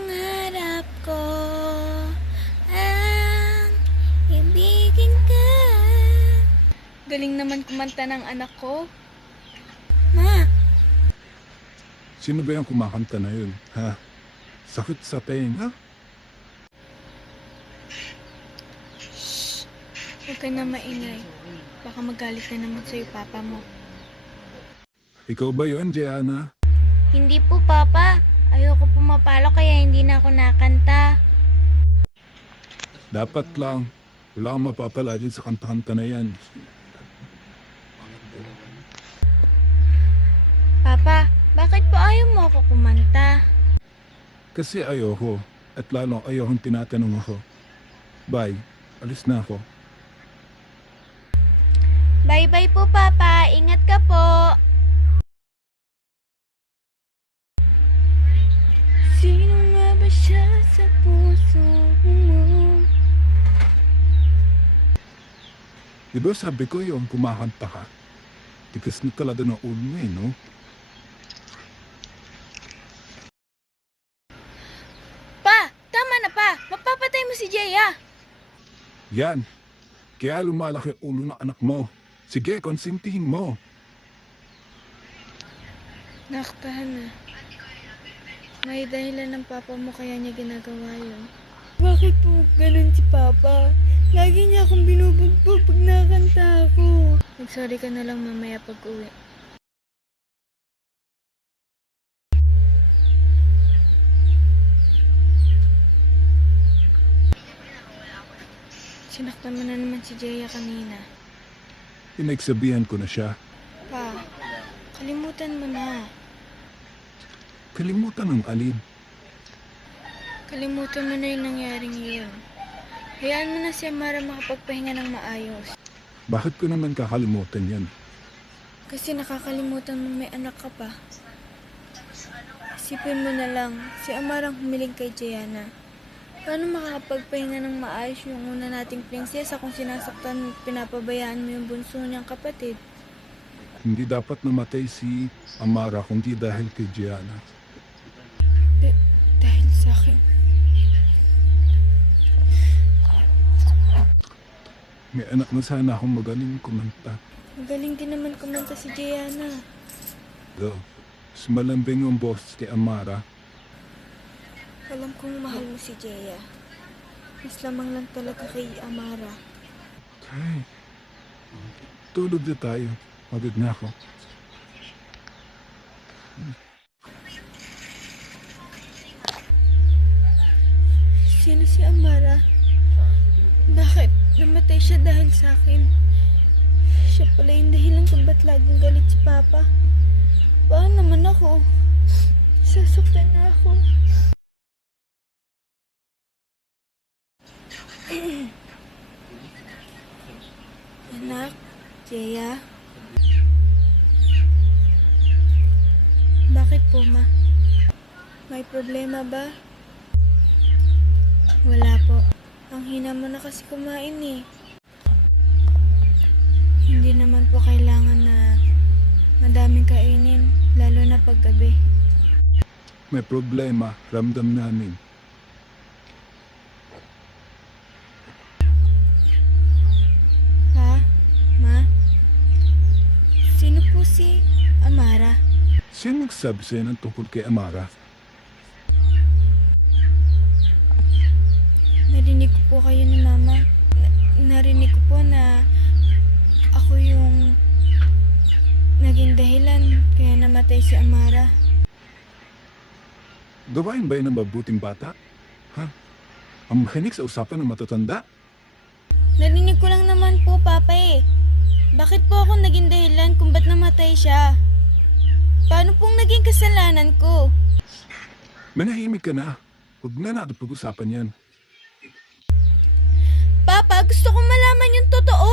Pangarap ko ang ibigin ka. Galing naman kumanta ng anak ko. Ma, Sino ba yung kumakanta na yun, ha? Sakit sa tenga? Huwag ka na maingay. Baka magalit na naman sa'yo papa mo. Ikaw ba yun, Gianna? hindi po Papa. Ayoko pumapalo kaya hindi na ako nakanta. Dapat lang. Wala kang mapapala din sa kanta-kanta na yan. Papa, bakit po ayaw mo ako kumanta? Kasi ayoko. At lalo ayokong tinatanong ako. Bye. Alis na ako. Bye-bye po Papa, ingat ka po. Sino nga ba siya sa puso mo? Di ba sabi ko yung kumakanta ka? Tigas na talaga ng ulo mo no? Pa, tama na pa. Mapapatay mo si Jeya. Yan. Kaya lumalaki ang ulo ng anak mo. Sige, konsintihin mo. Naktahan na. May dahilan ng papa mo kaya niya ginagawa yun. Bakit po ganun si Papa? Lagi niya akong binubugbog pag nakakanta ako. Mag-sorry ka na lang mamaya pag uwi. Sinaktan mo na naman si Jeya kanina. Pinagsabihan ko na siya. Pa, kalimutan mo na. Kalimutan ng alin. Kalimutan mo na yung nangyaring yun. Hayaan mo na si Amara makapagpahinga ng maayos. Bakit ko naman kakalimutan yan? Kasi nakakalimutan mo may anak ka pa. Isipin mo na lang, si Amarang humiling kay Gianna. Paano makakapagpahinga ng maayos yung una nating prinsesa kung sinasaktan at pinapabayaan mo yung bunso niyang kapatid? Hindi dapat namatay si Amara kundi dahil kay Gianna. Dahil sa akin. May anak na sana akong magaling kumanta. Magaling din naman kumanta si Gianna. Go. Mas malambing yung boss ni Amara. Alam kong mahal mo si Jeya. Mas lamang lang talaga kay Amara. Okay. Tulog na tayo. Pagod na ako. Sino si Amara? Bakit namatay siya dahil sa akin? Siya pala yung dahilan kung ba't laging galit si Papa. Paano naman ako? Sasaktan na ako. Anak, Jeya. Bakit po, ma? May problema ba? Wala po. Ang hina mo na kasi kumain eh. Hindi naman po kailangan na madaming kainin, lalo na paggabi. May problema. Ramdam namin. Ha? Ma? Sino po si Amara? Sino nagsabi sa'yo ng tungkol kay Amara? Narinig ko po kayo ni Mama. Narinig ko po na ako yung naging dahilan kaya namatay si Amara. Gawain ba yun ng mabuting bata? Ha? Ang makinig sa usapan ng matatanda? Narinig ko lang naman po, Papa eh. Bakit po ako naging dahilan kung ba't namatay siya? Paano pong naging kasalanan ko? Manahimik ka na. Huwag na natin pag-usapan yan. Papa, gusto kong malaman yung totoo.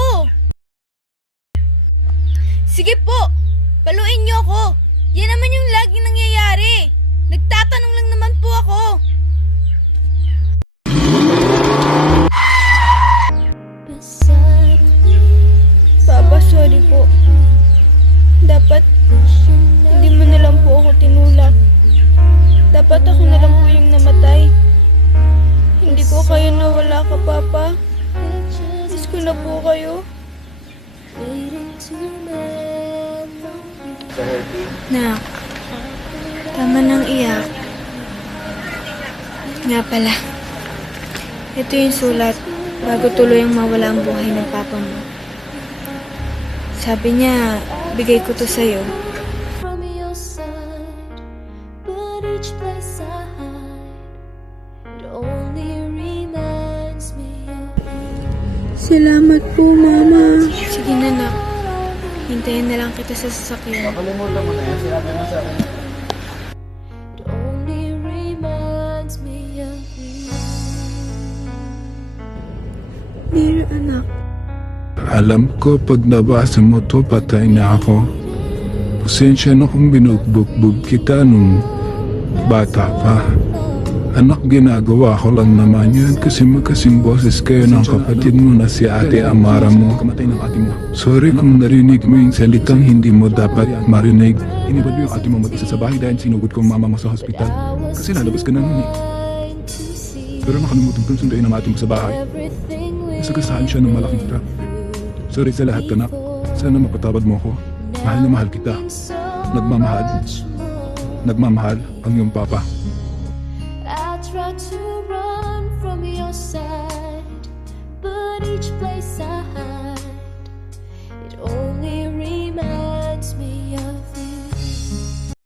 Sige po, paluin niyo ako. Yan naman yung laging nangyayari. Nagtatanong lang naman po ako. Papa, sorry po. Dapat hindi mo na lang po ako tinulak. Dapat ako na lang po yung namatay. kayo? Nak, tama nang iyak. Nga pala, ito yung sulat bago tuluyang mawala ang buhay ng papa mo. Sabi niya, bigay ko to sa'yo. From your side, but each place I hide, it only reminds me of you. Salamat po, Mama. Sige na, Nak. Hintayin na lang kita sa sasakyan. It only reminds me of you. Mira, anak. Alam ko pag nabasa mo to, patay na ako. Pasensya na kung binugbog kita nung bata pa. Anak, ginagawa ko lang naman yun kasi magkasing boses kayo ng kapatid mo na si Ate Amara mo. Sorry kung narinig mo yung salitang hindi mo dapat marinig. Inibad mo yung ate mo mag-isa sa bahay dahil sinugod ko ang mama mo sa hospital. Kasi lalabas ka na nun eh. Pero nakalimutan kong sunduin ang ate mo sa bahay. Nasagasaan siya ng malaking truck. Sorry sa lahat, anak. Sana mapatawad mo ko. Mahal na mahal kita. Nagmamahal. Nagmamahal ang iyong papa. I try to run from your side.